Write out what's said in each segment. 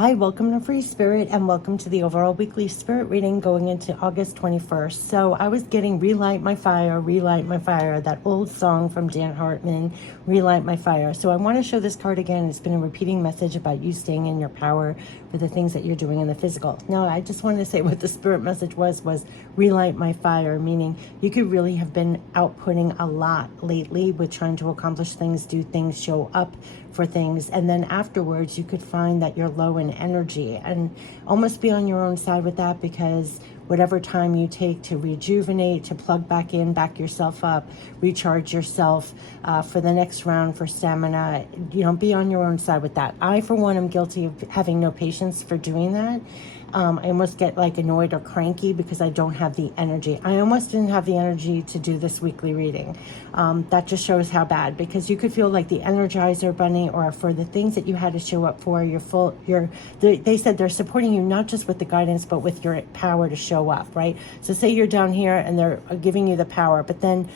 Hi, welcome to Free Spirit and welcome to the overall weekly spirit reading going into August 21st. So I was getting Relight My Fire, that old song from Dan Hartman, Relight My Fire. So I want to show this card again. It's been a repeating message about you staying in your power for the things that you're doing in the physical. Now, I just wanted to say what the spirit message was Relight My Fire, meaning you could really have been outputting a lot lately with trying to accomplish things, do things, show up for things, and then afterwards you could find that you're low in energy and almost be on your own side with that, because whatever time you take to rejuvenate, to plug back in, back yourself up, recharge yourself for the next round for stamina, be on your own side with that. I, for one, am guilty of having no patience for doing that. I almost get like annoyed or cranky because I don't have the energy. I almost didn't have the energy to do this weekly reading. That just shows how bad, because you could feel like the Energizer Bunny, or for the things that you had to show up for, they said they're supporting you not just with the guidance, but with your power to show up, right? So say you're down here and they're giving you the power, but then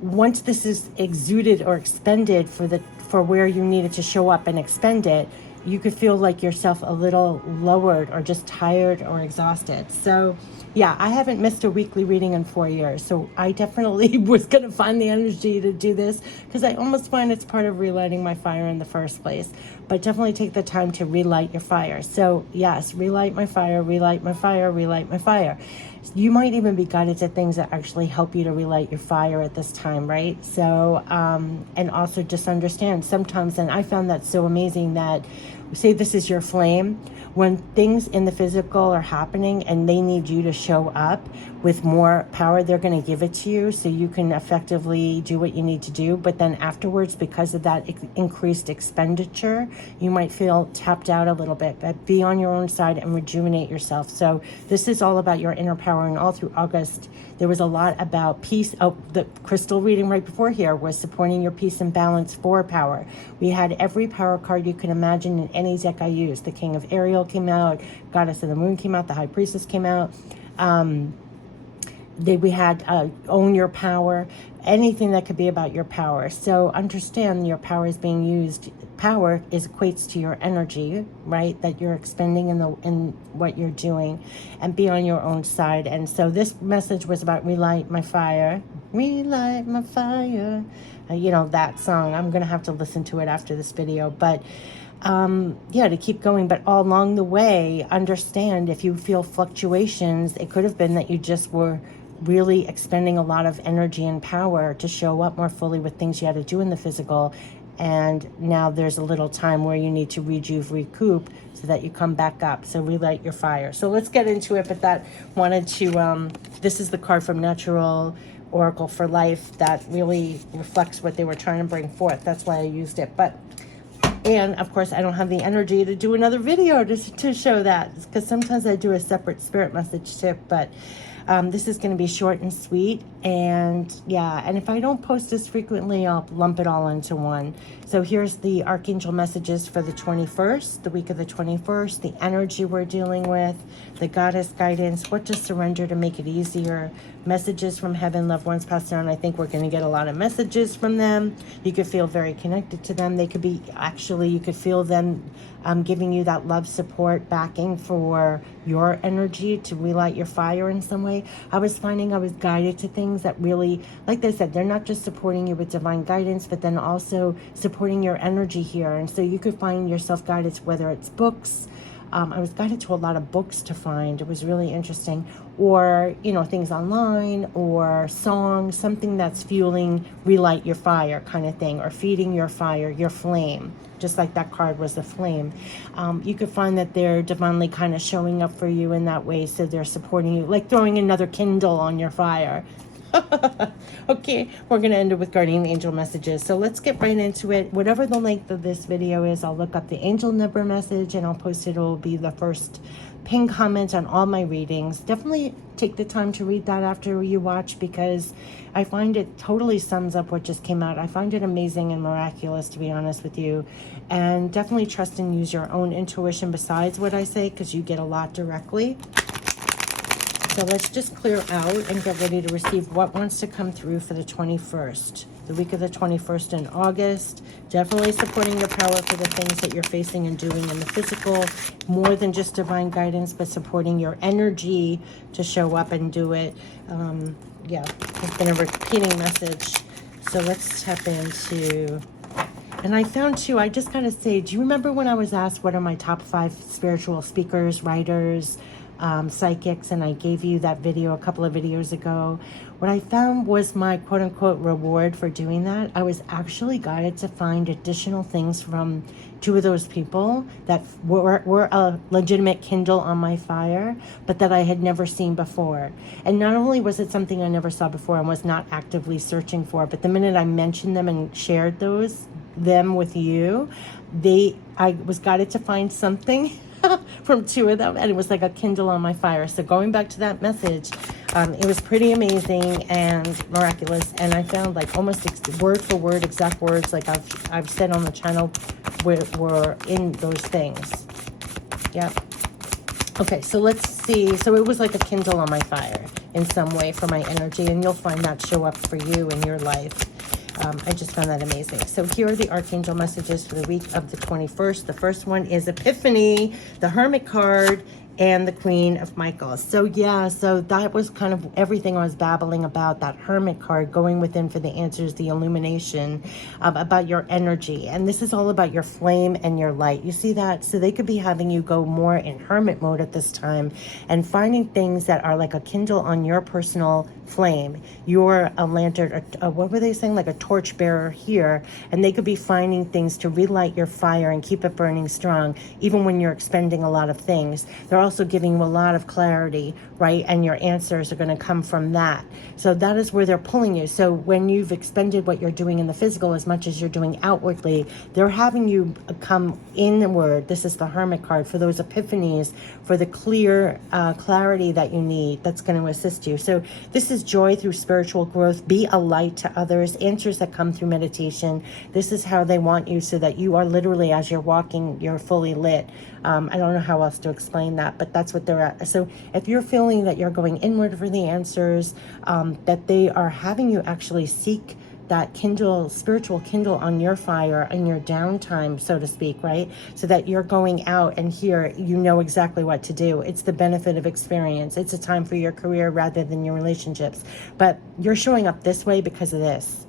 once this is exuded or expended for where you needed to show up and expend it, you could feel like yourself a little lowered or just tired or exhausted. So yeah, I haven't missed a weekly reading in 4 years. So I definitely was going to find the energy to do this, because I almost find it's part of relighting my fire in the first place. But definitely take the time to relight your fire. So yes, relight my fire, relight my fire, relight my fire. You might even be guided to things that actually help you to relight your fire at this time, right? So, and also just understand sometimes, and I found that so amazing, that say this is your flame, when things in the physical are happening and they need you to show up with more power, they're going to give it to you so you can effectively do what you need to do. But then afterwards, because of that increased expenditure, you might feel tapped out a little bit. But be on your own side and rejuvenate yourself. So this is all about your inner power. And all through August, there was a lot about peace. Oh, the crystal reading right before here was supporting your peace and balance for power. We had every power card you can imagine in any deck I used. The King of Ariel came out, Goddess of the Moon came out, the High Priestess came out. We had own your power, anything that could be about your power. So understand your power is being used. Power equates to your energy, right? That you're expending in what you're doing, and be on your own side. And so this message was about relight my fire, relight my fire. That song. I'm gonna have to listen to it after this video, but to keep going. But all along the way, understand if you feel fluctuations, it could have been that you just were really expending a lot of energy and power to show up more fully with things you had to do in the physical. And now there's a little time where you need to recoup so that you come back up. So relight your fire. So let's get into it. But this is the card from Natural Oracle for Life that really reflects what they were trying to bring forth. That's why I used it. And of course, I don't have the energy to do another video to show that, because sometimes I do a separate spirit message tip, but this is going to be short and sweet. And if I don't post this frequently, I'll lump it all into one. So here's the Archangel messages for the 21st, the week of the 21st, the energy we're dealing with, the Goddess guidance, what to surrender to make it easier, messages from heaven, loved ones passed on. I think we're going to get a lot of messages from them. You could feel very connected to them. They could be, you could feel them giving you that love, support, backing for your energy to relight your fire in some way. I was finding I was guided to things that really, like they said, they're not just supporting you with divine guidance, but then also supporting your energy here. And so you could find yourself guided, whether it's books. I was guided to a lot of books to find. It was really interesting. Or, things online, or songs, something that's fueling relight your fire kind of thing, or feeding your fire, your flame, just like that card was the flame. You could find that they're divinely kind of showing up for you in that way. So they're supporting you, like throwing another kindle on your fire. Okay, we're going to end it with guardian angel messages. So let's get right into it. Whatever the length of this video is, I'll look up the angel number message and I'll post it. It will be the first pin comment on all my readings. Definitely take the time to read that after you watch, because I find it totally sums up what just came out. I find it amazing and miraculous, to be honest with you. And definitely trust and use your own intuition besides what I say, because you get a lot directly. So let's just clear out and get ready to receive what wants to come through for the 21st. the week of the 21st in August. Definitely supporting your power for the things that you're facing and doing in the physical, more than just divine guidance, but supporting your energy to show up and do it. Yeah, it's been a repeating message. So let's tap into... And I found too, I just gotta say, do you remember when I was asked what are my top 5 spiritual speakers, writers, psychics, and I gave you that video a couple of videos ago? What I found was my quote-unquote reward for doing that. I was actually guided to find additional things from 2 of those people that were a legitimate Kindle on my fire, but that I had never seen before. And not only was it something I never saw before and was not actively searching for, but the minute I mentioned them and shared them with you, I was guided to find something from 2 of them, and it was like a Kindle on my fire. So going back to that message, it was pretty amazing and miraculous, and I found like almost word for word exact words like I've said on the channel were in those things. Yep. Okay, so let's see. So it was like a Kindle on my fire in some way for my energy, and you'll find that show up for you in your life. I just found that amazing. So here are the Archangel messages for the week of the 21st. The first one is Epiphany, the Hermit card, and the Queen of Michael. So yeah, so that was kind of everything I was babbling about, that Hermit card, going within for the answers, the illumination, about your energy. And this is all about your flame and your light. You see that? So they could be having you go more in hermit mode at this time and finding things that are like a Kindle on your personal flame. You're a lantern, what were they saying? Like a torch bearer here. And they could be finding things to relight your fire and keep it burning strong, even when you're expending a lot of things. They're also giving you a lot of clarity, right? And your answers are going to come from that. So that is where they're pulling you. So when you've expended what you're doing in the physical as much as you're doing outwardly, they're having you come inward. This is the Hermit card for those epiphanies, for the clear clarity that you need, that's going to assist you. So this is joy through spiritual growth. Be a light to others. Answers that come through meditation. This is how they want you, so that you are literally, as you're walking, you're fully lit. I don't know how else to explain that, but that's what they're at. So if you're feeling that you're going inward for the answers, that they are having you actually seek that Kindle, spiritual Kindle on your fire in your downtime, so to speak, right? So that you're going out and here, you know exactly what to do. It's the benefit of experience. It's a time for your career rather than your relationships. But you're showing up this way because of this.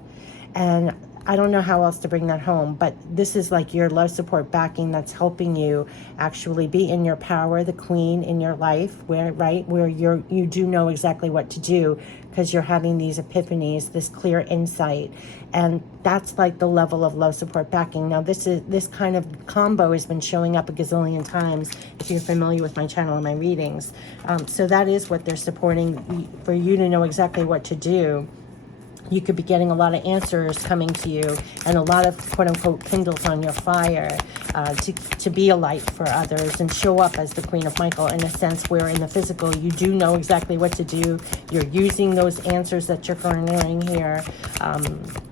And I don't know how else to bring that home, but this is like your love, support, backing that's helping you actually be in your power, the queen in your life, where you do know exactly what to do because you're having these epiphanies, this clear insight. And that's like the level of love, support, backing. Now this kind of combo has been showing up a gazillion times if you're familiar with my channel and my readings. So that is what they're supporting, for you to know exactly what to do. You could be getting a lot of answers coming to you and a lot of quote-unquote Kindles on your fire to be a light for others and show up as the Queen of Michael, in a sense where in the physical you do know exactly what to do. You're using those answers that you're garnering here,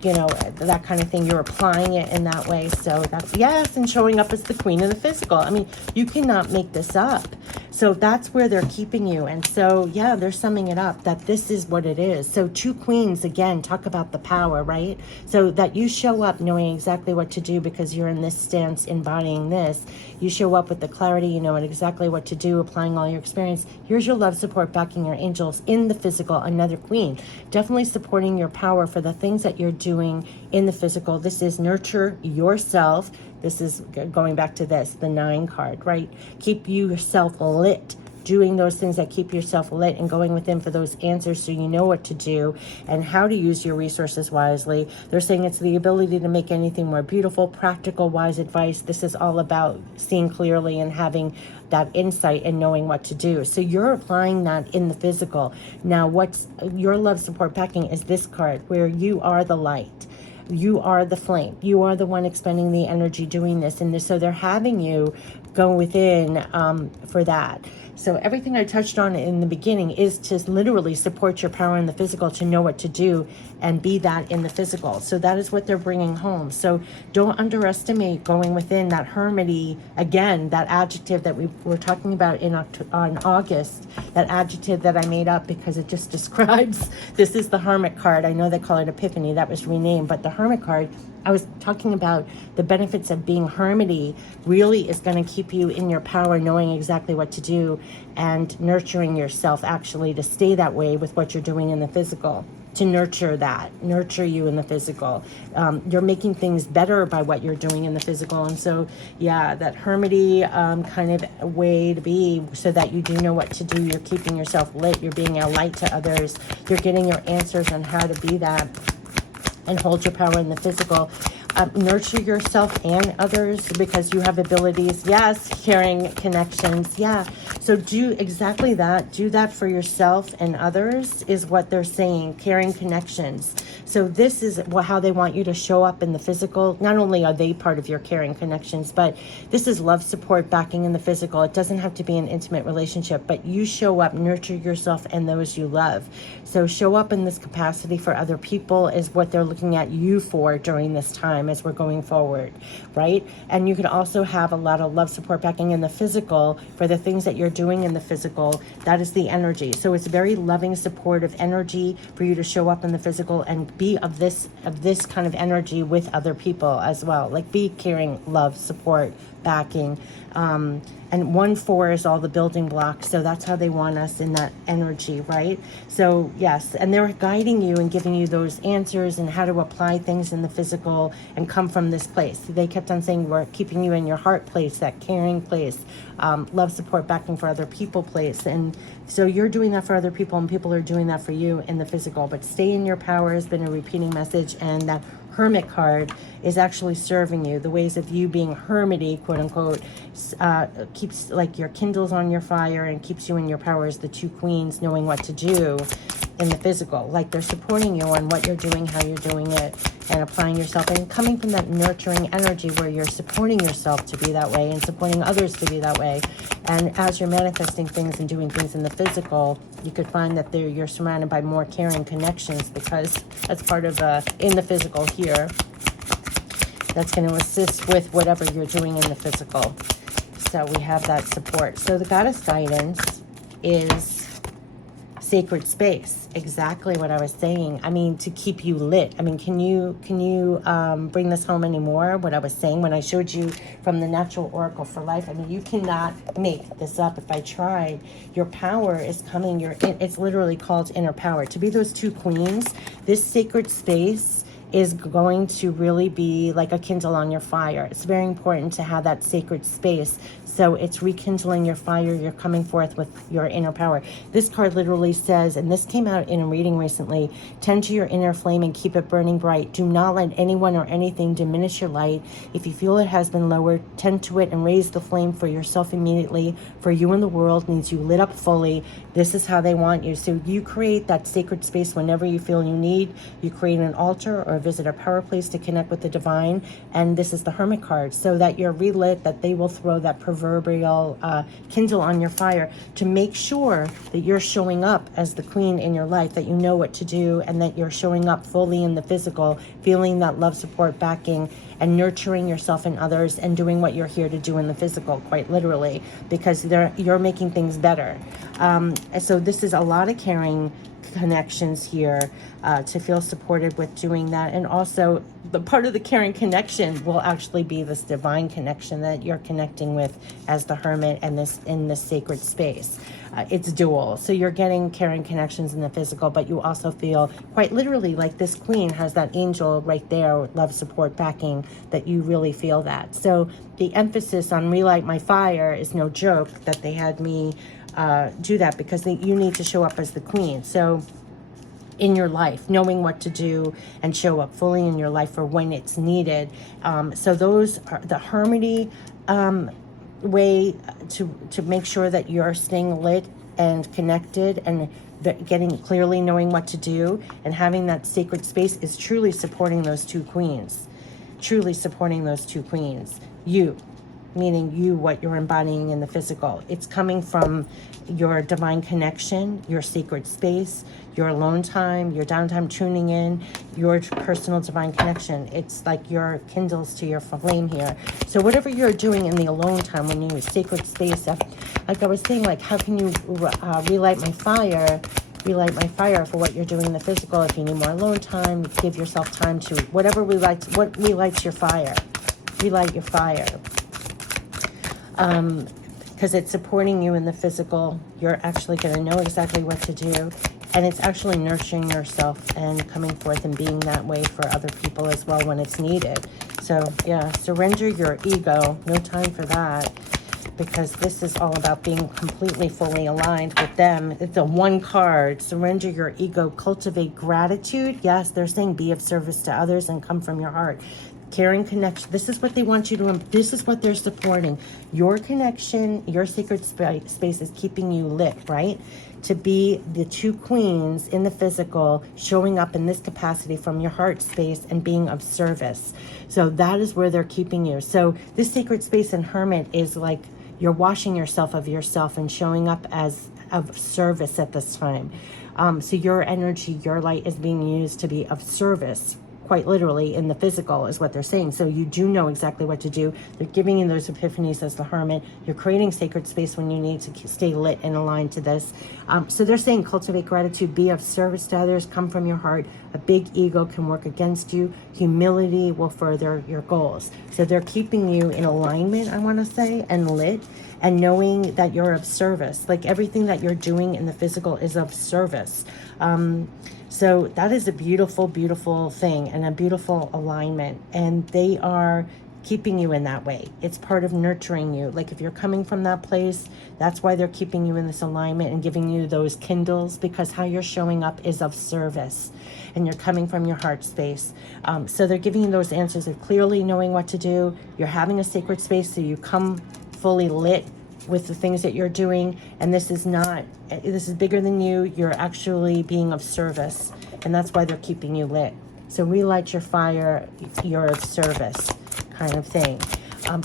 you know, that kind of thing. You're applying it in that way. So that's, yes, and showing up as the Queen of the physical. I mean, you cannot make this up. So that's where they're keeping you. And so, yeah, they're summing it up that this is what it is. So 2 queens, again, talk about the power, right? So that you show up knowing exactly what to do because you're in this stance embodying this. You show up with the clarity, you know, and exactly what to do, applying all your experience. Here's your love, support, backing your angels in the physical, another queen. Definitely supporting your power for the things that you're doing in the physical. This is nurture yourself. This is going back to this, the 9 card, right? Keep yourself lit, doing those things that keep yourself lit and going within for those answers so you know what to do and how to use your resources wisely. They're saying it's the ability to make anything more beautiful, practical, wise advice. This is all about seeing clearly and having that insight and knowing what to do. So you're applying that in the physical. Now, what's your love, support, backing is this card where you are the light. You are the flame. You are the one expending the energy doing this. And so they're having you go within for that. So everything I touched on in the beginning is to literally support your power in the physical, to know what to do and be that in the physical. So that is what they're bringing home. So don't underestimate going within that hermity. Again, that adjective that we were talking about on August, that adjective that I made up because it just describes, this is the Hermit card. I know they call it Epiphany, that was renamed, but the Hermit card, I was talking about the benefits of being hermity really is going to keep you in your power, knowing exactly what to do and nurturing yourself actually to stay that way with what you're doing in the physical, to nurture you in the physical. You're making things better by what you're doing in the physical. And so, yeah, that hermity kind of way to be, so that you do know what to do. You're keeping yourself lit. You're being a light to others. You're getting your answers on how to be that and hold your power in the physical. Nurture yourself and others because you have abilities. Yes, caring connections. Yeah. So do exactly that. Do that for yourself and others is what they're saying. Caring connections. So this is how they want you to show up in the physical. Not only are they part of your caring connections, but this is love, support, backing in the physical. It doesn't have to be an intimate relationship, but you show up, nurture yourself and those you love. So show up in this capacity for other people is what they're looking at you for during this time as we're going forward, right? And you can also have a lot of love, support, backing in the physical for the things that you're doing in the physical. That is the energy. So it's very loving, supportive energy for you to show up in the physical and be of this kind of energy with other people as well. Like be caring, love, support, backing. And 1-4 is all the building blocks. So that's how they want us in that energy, right? So yes, and they're guiding you and giving you those answers and how to apply things in the physical and come from this place. They kept on saying we're keeping you in your heart place, that caring place, love, support, backing for other people place. And so you're doing that for other people and people are doing that for you in the physical. But stay in your power has been a repeating message, and that Hermit card is actually serving you. The ways of you being hermity, quote unquote, keeps like your kindles on your fire and keeps you in your power as the two queens, knowing what to do in the physical. Like they're supporting you on what you're doing, how you're doing it, and applying yourself and coming from that nurturing energy where you're supporting yourself to be that way and supporting others to be that way. And as you're manifesting things and doing things in the physical, you could find that you're surrounded by more caring connections, because that's part of in the physical here. That's going to assist with whatever you're doing in the physical. So we have that support. So the goddess guidance is sacred space. Exactly what I was saying. I mean, to keep you lit. I mean, can you bring this home anymore? What I was saying when I showed you from the natural oracle for life. I mean, you cannot make this up. If I tried, your power is coming. It's literally called inner power. To be those two queens, this sacred space is going to really be like a kindle on your fire. It's very important to have that sacred space. So it's rekindling your fire. You're coming forth with your inner power. This card literally says, and this came out in a reading recently, tend to your inner flame and keep it burning bright. Do not let anyone or anything diminish your light. If you feel it has been lowered, tend to it and raise the flame for yourself immediately. For you and the world needs you lit up fully. This is how they want you. So you create that sacred space whenever you feel you need. You create an altar or visit a power place to connect with the divine. And this is the Hermit card, so that you're relit, that they will throw that proverbial kindle on your fire to make sure that you're showing up as the queen in your life, that you know what to do, and that you're showing up fully in the physical, feeling that love, support, backing, and nurturing yourself and others, and doing what you're here to do in the physical, quite literally, because you're making things better. So this is a lot of caring connections here, to feel supported with doing that. And also the part of the caring connection will actually be this divine connection that you're connecting with as the hermit and this in this sacred space. It's dual. So you're getting caring connections in the physical, but you also feel quite literally like this queen has that angel right there with love, support, backing, that you really feel that. So the emphasis on relight my fire is no joke that they had me do that, because you need to show up as the queen. So in your life, knowing what to do and show up fully in your life for when it's needed. So those are the hermity way to make sure that you're staying lit and connected and getting clearly knowing what to do, and having that sacred space is truly supporting those two queens. Truly supporting those two queens. You meaning you, what you're embodying in the physical. It's coming from your divine connection, your sacred space, your alone time, your downtime, tuning in, your personal divine connection. It's like your kindles to your flame here. So whatever you're doing in the alone time, when you use sacred space, like I was saying, like how can you relight my fire? Relight my fire for what you're doing in the physical. If you need more alone time, give yourself time to whatever relights. What relights your fire? Relight your fire. Because it's supporting you in the physical. You're actually going to know exactly what to do. And it's actually nurturing yourself and coming forth and being that way for other people as well when it's needed. So, yeah, surrender your ego. No time for that. Because this is all about being completely, fully aligned with them. It's a one card. Surrender your ego. Cultivate gratitude. Yes, they're saying be of service to others and come from your heart. Caring connection. This is what they want you to, this is what they're supporting. Your connection, your sacred space is keeping you lit, right? To be the two queens in the physical, showing up in this capacity from your heart space and being of service. So that is where they're keeping you. So this sacred space and hermit is like you're washing yourself of yourself and showing up as of service at this time. So your energy, your light is being used to be of service, quite literally in the physical is what they're saying. So you do know exactly what to do. They're giving you those epiphanies as the hermit. You're creating sacred space when you need to stay lit and aligned to this. So they're saying cultivate gratitude, be of service to others, come from your heart. A big ego can work against you. Humility will further your goals. So they're keeping you in alignment, I want to say, and lit, and knowing that you're of service. Like everything that you're doing in the physical is of service. So that is a beautiful, beautiful thing and a beautiful alignment. And they are keeping you in that way. It's part of nurturing you. Like if you're coming from that place, that's why they're keeping you in this alignment and giving you those kindles, because how you're showing up is of service and you're coming from your heart space. So they're giving you those answers of clearly knowing what to do. You're having a sacred space, so you come fully lit with the things that you're doing, and this is bigger than you. You're actually being of service, and that's why they're keeping you lit. So relight your fire, you're of service kind of thing.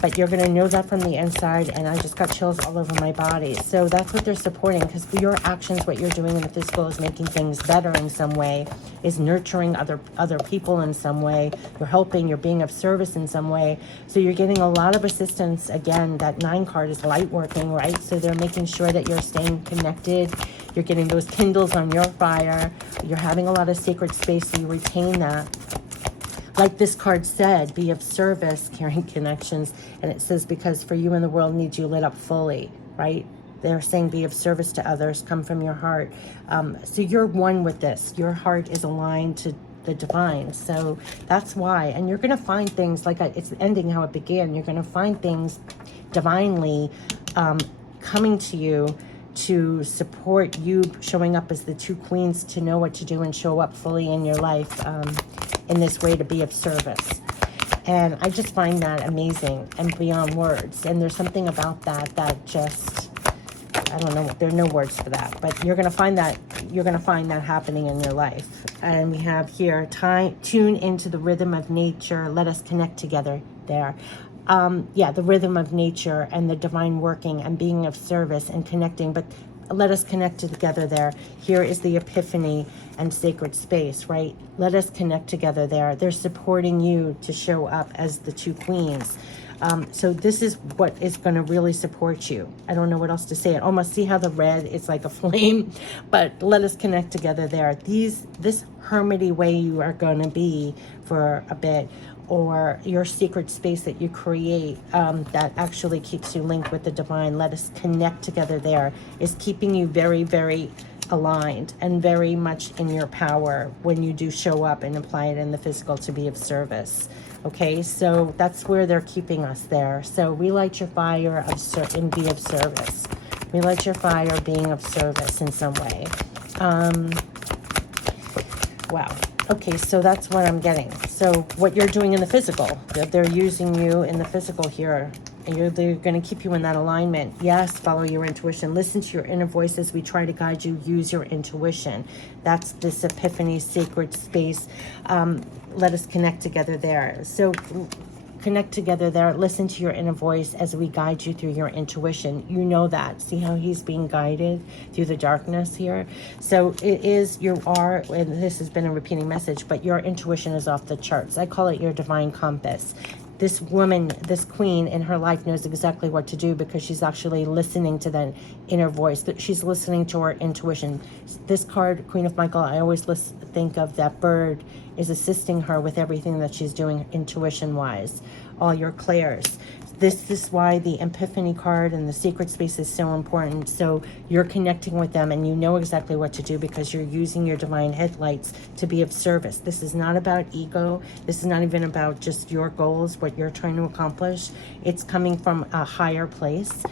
But you're going to know that from the inside, and I just got chills all over my body. So that's what they're supporting, because your actions, what you're doing in the physical is making things better in some way, is nurturing other people in some way. You're helping, you're being of service in some way. So you're getting a lot of assistance. Again, that 9 card is light working, right? So they're making sure that you're staying connected. You're getting those kindles on your fire. You're having a lot of sacred space, so you retain that. Like this card said, be of service, carrying connections. And it says, because for you and the world needs you lit up fully, right? They're saying be of service to others, come from your heart. So you're one with this. Your heart is aligned to the divine. So that's why. And you're going to find things like it's ending how it began. You're going to find things divinely coming to you to support you showing up as the two queens, to know what to do and show up fully in your life in this way, to be of service. And I just find that amazing and beyond words. And there's something about that just, I don't know, there are no words for that, but you're going to find that happening in your life. And we have here, tune into the rhythm of nature. Let us connect together there. The rhythm of nature and the divine working and being of service and connecting, but let us connect together there. Here is the epiphany and sacred space, right? Let us connect together there. They're supporting you to show up as the two queens. So this is what is going to really support you. I don't know what else to say. I almost see how the red, it's like a flame, but let us connect together there. This hermity way you are going to be for a bit, or your secret space that you create that actually keeps you linked with the divine. Let us connect together there, is keeping you very, very aligned and very much in your power when you do show up and apply it in the physical to be of service. Okay, so that's where they're keeping us there. So relight your fire and be of service. Relight your fire, being of service in some way. Wow. Okay, so that's what I'm getting. So what you're doing in the physical, they're using you in the physical here, and they're going to keep you in that alignment. Yes, follow your intuition. Listen to your inner voice as we try to guide you. Use your intuition. That's this epiphany, sacred space. Let us connect together there. So connect together there. Listen to your inner voice as we guide you through your intuition. You know that. See how he's being guided through the darkness here? So it is, you are, and this has been a repeating message, but your intuition is off the charts. I call it your divine compass. This woman, this queen in her life knows exactly what to do because she's actually listening to that inner voice. She's listening to her intuition. This card, Queen of Michael, I always think of that bird is assisting her with everything that she's doing intuition-wise, all your clairs. This is why the Epiphany card and the Sacred Space is so important. So you're connecting with them and you know exactly what to do because you're using your divine headlights to be of service. This is not about ego. This is not even about just your goals, what you're trying to accomplish. It's coming from a higher place.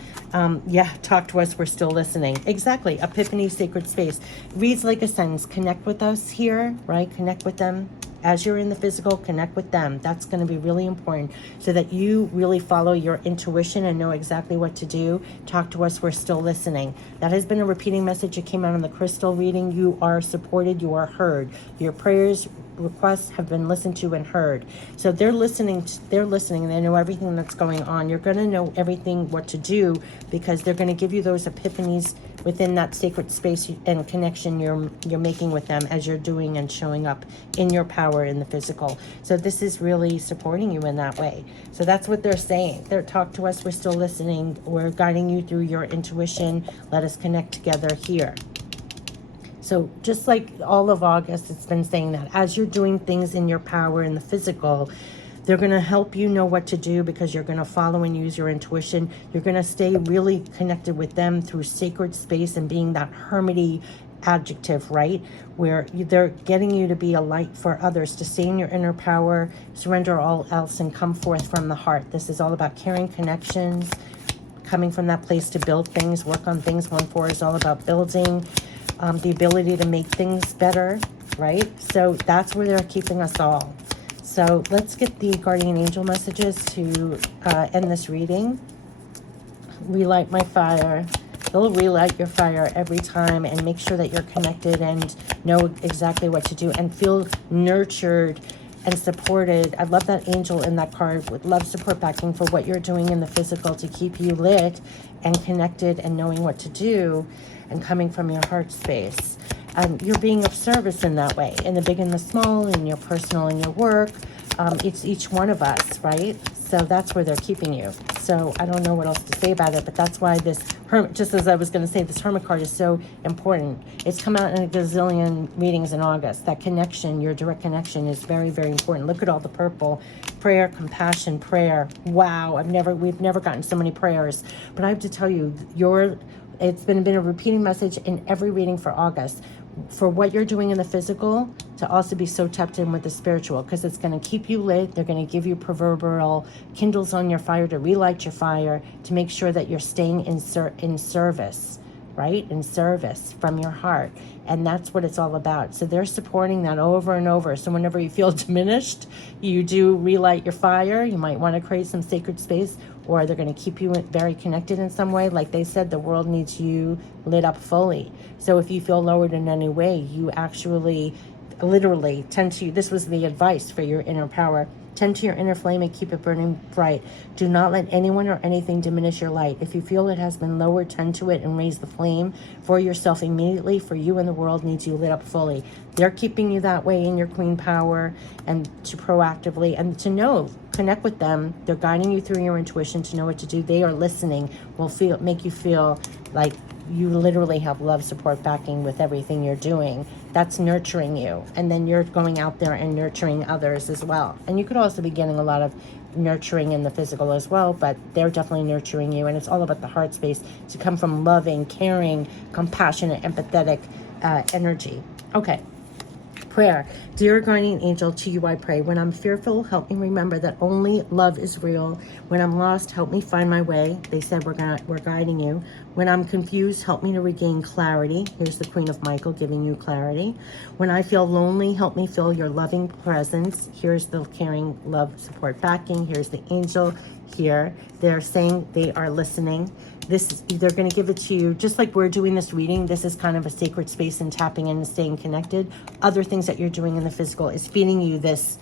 Yeah, talk to us. We're still listening. Exactly. Epiphany, Sacred Space. Reads like a sentence. Connect with us here, right? Connect with them. As you're in the physical, connect with them. That's going to be really important so that you really follow your intuition and know exactly what to do. Talk to us. We're still listening. That has been a repeating message. It came out in the crystal reading. You are supported. You are heard. Your prayers, requests have been listened to and heard. So they're listening. They're listening and they know everything that's going on. You're going to know everything what to do because they're going to give you those epiphanies within that sacred space and connection you're making with them as you're doing and showing up in your power in the physical. So this is really supporting you in that way. So that's what they're saying. They're talk to us. We're still listening. We're guiding you through your intuition. Let us connect together here. So just like all of August, it's been saying that as you're doing things in your power in the physical, they're going to help you know what to do because you're going to follow and use your intuition. You're going to stay really connected with them through sacred space and being that hermity adjective, right? Where they're getting you to be a light for others, to stay in your inner power, surrender all else, and come forth from the heart. This is all about caring connections, coming from that place to build things, work on things. 1-4 is all about building, the ability to make things better, right? So that's where they're keeping us all. So let's get the guardian angel messages to end this reading. Relight my fire. They'll relight your fire every time and make sure that you're connected and know exactly what to do and feel nurtured and supported. I love that angel in that card with love, support, backing for what you're doing in the physical to keep you lit and connected and knowing what to do and coming from your heart space. You're being of service in that way, in the big and the small, in your personal and your work. It's each one of us, right? So that's where they're keeping you. So I don't know what else to say about it, but that's why this, just as I was going to say, this Hermit card is so important. It's come out in a gazillion readings in August. That connection, your direct connection is very, very important. Look at all the purple. Prayer, compassion, prayer. Wow, we've never gotten so many prayers. But I have to tell you, it's been a repeating message in every reading for August. For what you're doing in the physical, to also be so tapped in with the spiritual, because it's going to keep you lit. They're going to give you proverbial kindles on your fire to relight your fire, to make sure that you're staying in service, right? In service from your heart. And that's what it's all about. So they're supporting that over and over. So whenever you feel diminished, you do relight your fire. You might want to create some sacred space, or they're going to keep you very connected in some way. Like they said, the world needs you lit up fully. So if you feel lowered in any way, you actually literally tend to, this was the advice for your inner power, tend to your inner flame and keep it burning bright. Do not let anyone or anything diminish your light. If you feel it has been lowered, tend to it and raise the flame for yourself immediately, for you and the world needs you lit up fully. They're keeping you that way in your queen power, and to proactively and to know, connect with them. They're guiding you through your intuition to know what to do. They are listening, will make you feel like you literally have love, support, backing with everything you're doing. That's nurturing you. And then you're going out there and nurturing others as well. And you could also be getting a lot of nurturing in the physical as well, but they're definitely nurturing you. And it's all about the heart space to come from loving, caring, compassionate, empathetic energy. Okay. Prayer. Dear guardian angel, to you I pray. When I'm fearful, help me remember that only love is real. When I'm lost, help me find my way. They said we're guiding you. When I'm confused, help me to regain clarity. Here's the Queen of Michael giving you clarity. When I feel lonely, help me feel your loving presence. Here's the caring, love, support, backing. Here's the angel here. They're saying they are listening. They're going to give it to you, just like we're doing this reading. This is kind of a sacred space and tapping in and staying connected. Other things that you're doing in the physical is feeding you this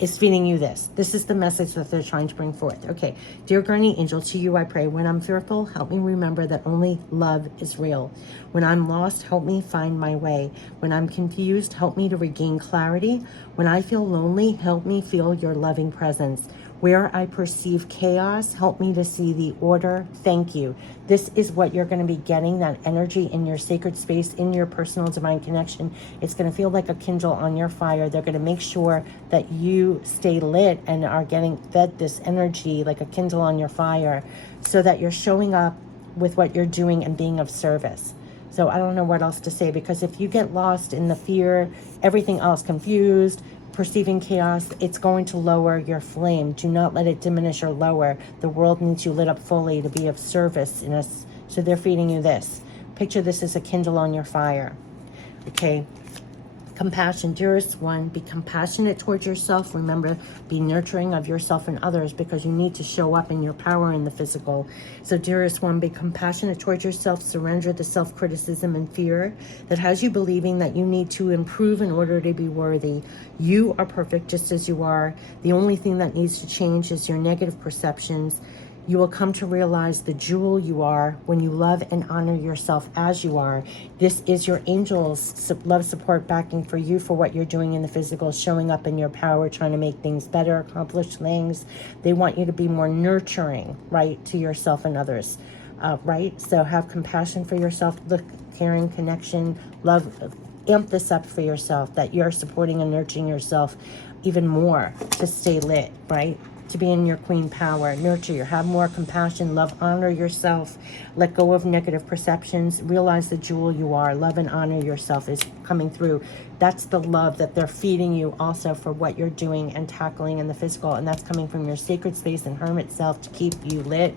is feeding you this. This is the message that they're trying to bring forth. Okay, dear guardian angel, to you I pray. When I'm fearful, help me remember that only love is real. When I'm lost, help me find my way. When I'm confused, help me to regain clarity. When I feel lonely, help me feel your loving presence. Where I perceive chaos, help me to see the order. Thank you. This is what you're going to be getting, that energy in your sacred space, in your personal divine connection. It's going to feel like a kindle on your fire. They're going to make sure that you stay lit and are getting fed this energy like a kindle on your fire, so that you're showing up with what you're doing and being of service. So I don't know what else to say, because if you get lost in the fear, everything else, confused, perceiving chaos, it's going to lower your flame. Do not let it diminish or lower. The world needs you lit up fully to be of service in us. So they're feeding you this. Picture this as a kindle on your fire. Okay. Compassion, dearest one, be compassionate towards yourself. Remember, be nurturing of yourself and others, because you need to show up in your power in the physical. So dearest one, be compassionate towards yourself. Surrender the self-criticism and fear that has you believing that you need to improve in order to be worthy. You are perfect just as you are. The only thing that needs to change is your negative perceptions. You will come to realize the jewel you are when you love and honor yourself as you are. This is your angels' love, support, backing for you for what you're doing in the physical, showing up in your power, trying to make things better, accomplish things. They want you to be more nurturing, right, to yourself and others, right? So have compassion for yourself, look, caring, connection, love. Amp this up for yourself, that you're supporting and nurturing yourself even more to stay lit, right? To be in your queen power. Nurture, have more compassion, love, honor yourself, let go of negative perceptions, realize the jewel you are. Love and honor yourself is coming through. That's the love that they're feeding you also for what you're doing and tackling in the physical, and that's coming from your sacred space and hermit self to keep you lit.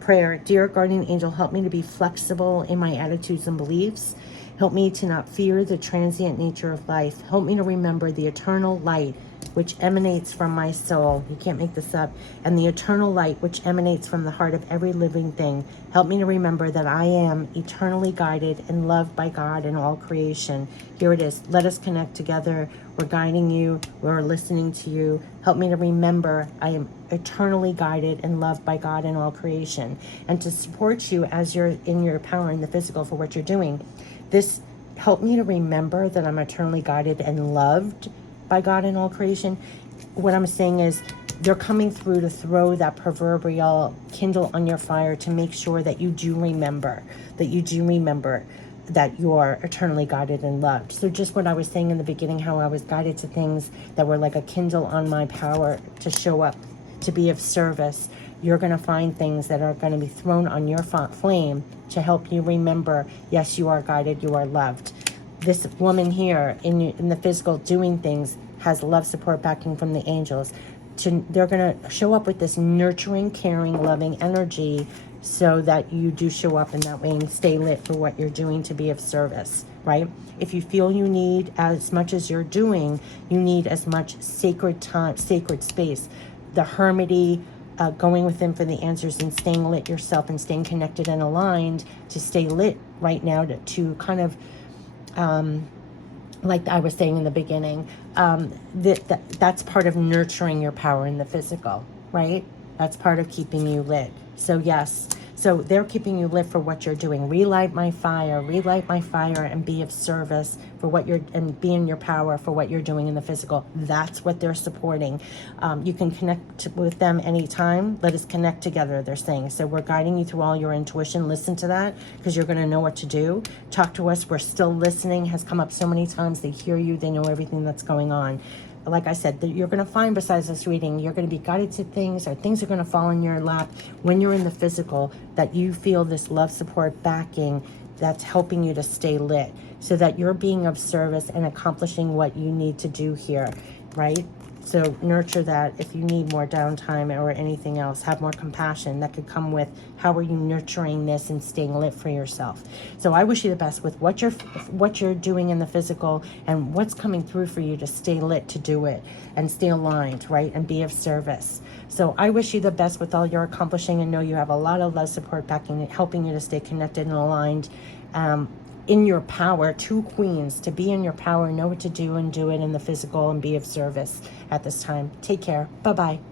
Prayer, dear guardian angel, help me to be flexible in my attitudes and beliefs. Help me to not fear the transient nature of life. Help me to remember the eternal light which emanates from my soul. You can't make this up. And the eternal light which emanates from the heart of every living thing. Help me to remember that I am eternally guided and loved by God and all creation. Here it is. Let us connect together. We're guiding you. We're listening to you. Help me to remember I am eternally guided and loved by God and all creation. And to support you as you're in your power in the physical for what you're doing. This help me to remember that I'm eternally guided and loved by God and all creation. What I'm saying is they're coming through to throw that proverbial kindle on your fire to make sure that you do remember, that you're eternally guided and loved. So just what I was saying in the beginning, how I was guided to things that were like a kindle on my power to show up, to be of service. You're going to find things that are going to be thrown on your flame to help you remember, yes, you are guided, you are loved. This woman here in the physical doing things has love, support, backing from the angels. They're going to show up with this nurturing, caring, loving energy so that you do show up in that way and stay lit for what you're doing to be of service, right? If you feel you need as much as you're doing, you need as much sacred time, sacred space. The hermity, going within for the answers and staying lit yourself and staying connected and aligned to stay lit right now to kind of like I was saying in the beginning, that's part of nurturing your power in the physical, right? That's part of keeping you lit. So yes, so they're keeping you lit for what you're doing. Relight my fire, and be of service for what you're, and be in your power for what you're doing in the physical. That's what they're supporting. You can connect with them anytime. Let us connect together, they're saying. So we're guiding you through all your intuition. Listen to that, because you're going to know what to do. Talk to us. We're still listening. Has come up so many times. They hear you. They know everything that's going on. Like I said, you're going to find besides this reading, you're going to be guided to things, or things are going to fall in your lap when you're in the physical, that you feel this love, support, backing that's helping you to stay lit, so that you're being of service and accomplishing what you need to do here, right? So nurture that. If you need more downtime or anything else, have more compassion. That could come with how are you nurturing this and staying lit for yourself. So I wish you the best with what you're doing in the physical and what's coming through for you to stay lit to do it and stay aligned, right? And be of service. So I wish you the best with all you're accomplishing, and know you have a lot of love, support, backing, helping you to stay connected and aligned. in your power, two queens, to be in your power, know what to do and do it in the physical and be of service at this time. Take care. Bye-bye.